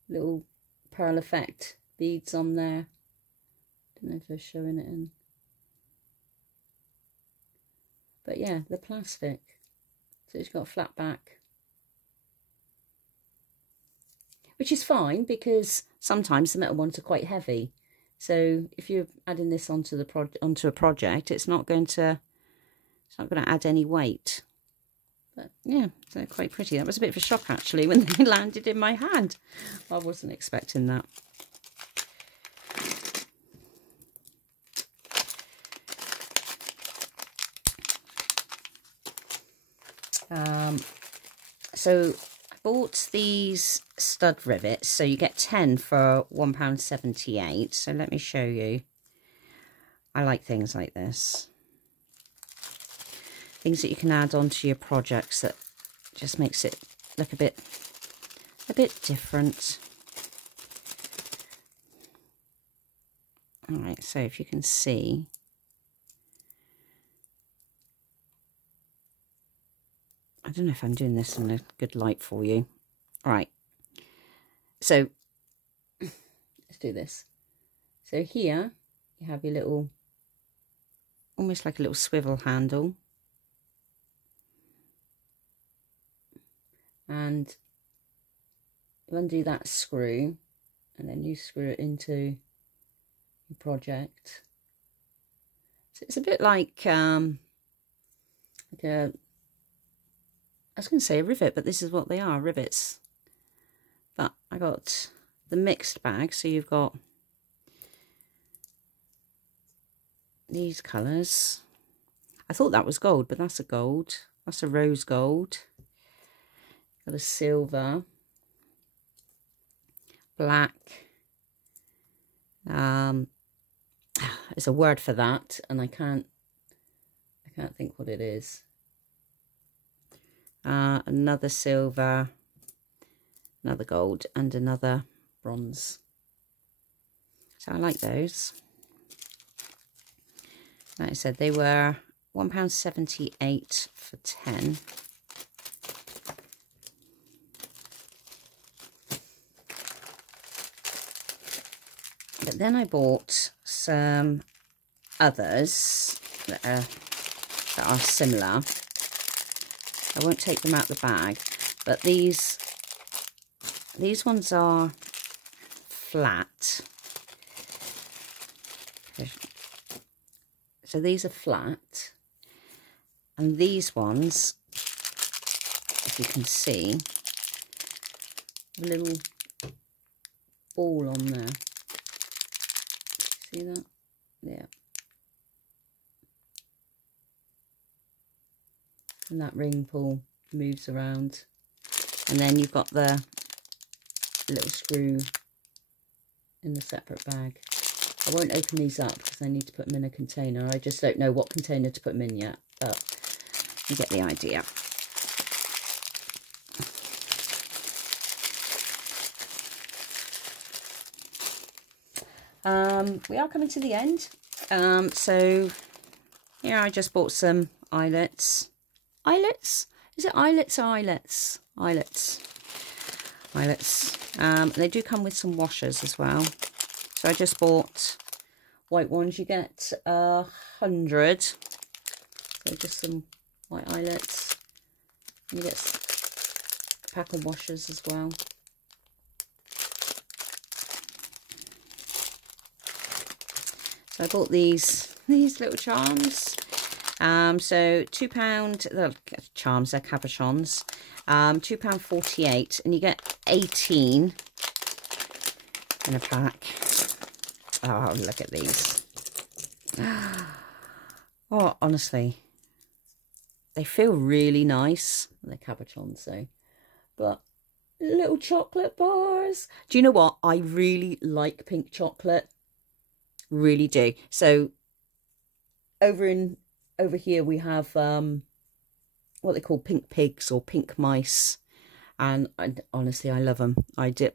little pearl effect beads on there. Don't know if they're showing it in. But yeah, the plastic. So it's got a flat back. Which is fine because sometimes the metal ones are quite heavy. So if you're adding this onto a project, it's not going to add any weight. But yeah, they're quite pretty. That was a bit of a shock actually when they landed in my hand. I wasn't expecting that. So I bought these stud rivets. So you get 10 for £1.78. So let me show you. I like things like this. Things that you can add onto your projects that just makes it look a bit different. All right, so if you can see, I don't know if I'm doing this in a good light for you. All right, so let's do this. So here you have your little, almost like a little swivel handle. And you undo that screw and then you screw it into your project. So it's a bit like a, I was going to say a rivet, but this is what they are, rivets. But I got the mixed bag, so you've got these colours. I thought that was gold, but that's a gold. That's a rose gold. Got a silver, black. There's a word for that, and I can't think what it is. Another silver, another gold, and another bronze. So I like those. Like I said, they were £1.78 for 10. But then I bought some others that are similar. I won't take them out the bag, but these ones are flat. So these are flat, and these ones, if you can see, have a little ball on there. See that? Yeah. And that ring pull moves around. And then you've got the little screw in the separate bag. I won't open these up because I need to put them in a container. I just don't know what container to put them in yet, but you get the idea. We are coming to the end. So yeah, I just bought some eyelets. Eyelets? Is it eyelets or eyelets? Eyelets. Eyelets. They do come with some washers as well. So I just bought white ones. You get 100. So just some white eyelets. You get a pack of washers as well. So I bought these little charms. So £2, the charms, they're cabochons. £2.48, and you get 18 in a pack. Oh, look at these. Oh, honestly, they feel really nice. They're cabochons, so. But little chocolate bars. Do you know what? I really like pink chocolate. Really do. So over here we have what they call pink pigs or pink mice, and honestly I love them.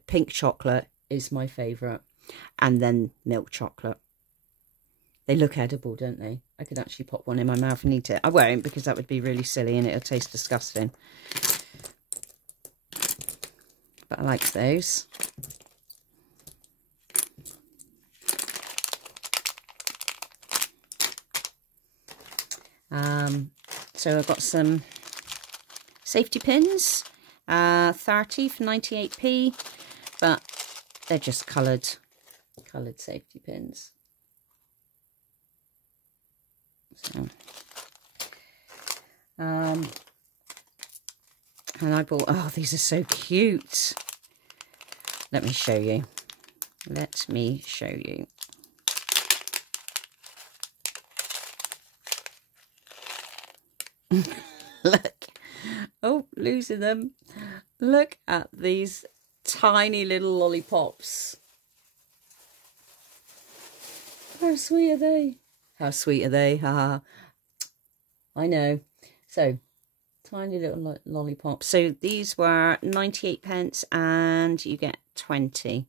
Pink chocolate is my favourite, and then milk chocolate. They look edible, don't they? I could actually pop one in my mouth and eat it. I won't, because that would be really silly and it'll taste disgusting, but I like those. So I've got some safety pins, 30 for 98p, but they're just coloured safety pins. So, and I bought, oh, these are so cute. Let me show you. Let me show you. Look. Oh, losing them. Look at these tiny little lollipops. How sweet are they? How sweet are they? Haha. I know. So, tiny little lollipops. So these were 98 pence and you get 20.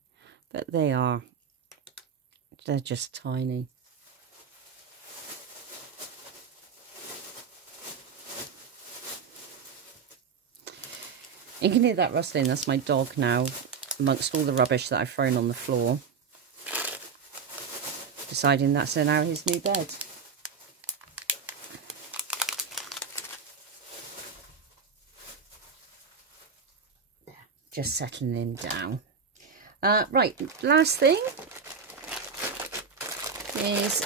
But they're just tiny. You can hear that rustling. That's my dog now, amongst all the rubbish that I've thrown on the floor, deciding that's now his new bed. Just settling him down. Right, last thing is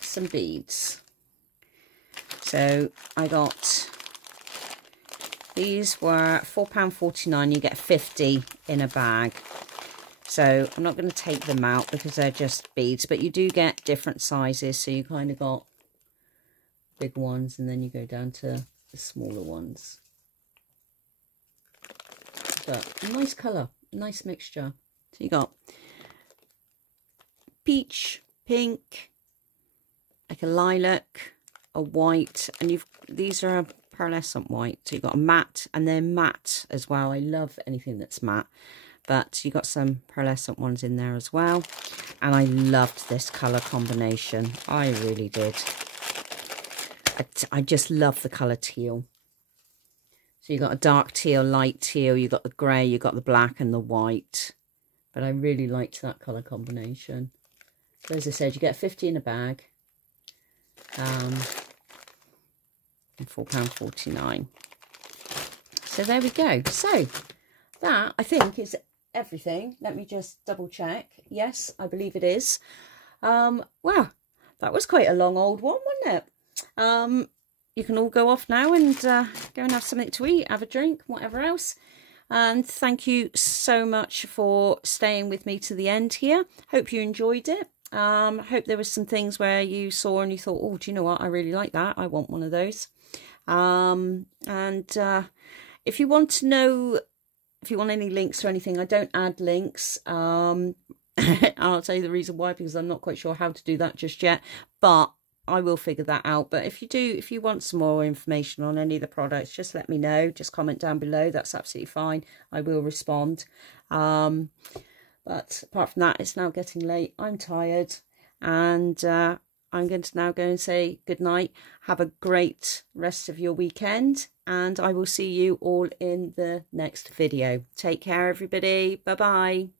some beads. So I got, these were £4.49. You get 50 in a bag. So I'm not going to take them out because they're just beads, but you do get different sizes. So you kind of got big ones and then you go down to the smaller ones. But a nice colour, nice mixture. So you got peach, pink, like a lilac, a white, and these are a pearlescent white. So you've got a matte, and they're matte as well. I love anything that's matte, but you got some pearlescent ones in there as well. And I loved this colour combination. I really did. I just love the colour teal. So you've got a dark teal, light teal, you've got the grey, you've got the black and the white. But I really liked that colour combination. So as I said, you get 50 in a bag. And £4.49. So there we go. So that, I think, is everything. Let me just double check. Yes, I believe it is. Wow, that was quite a long old one, wasn't it? You can all go off now and go and have something to eat, have a drink, whatever else. And thank you so much for staying with me to the end here. Hope you enjoyed it. Hope there was some things where you saw and you thought, oh, do you know what? I really like that. I want one of those. If you want to know, if you want any links or anything, I don't add links. I'll tell you the reason why, because I'm not quite sure how to do that just yet. But I will figure that out. But if you do, if you want some more information on any of the products, just let me know. Just comment down below. That's absolutely fine. I will respond. But apart from that, it's now getting late. I'm tired. And I'm going to now go and say good night. Have a great rest of your weekend. And I will see you all in the next video. Take care, everybody. Bye-bye.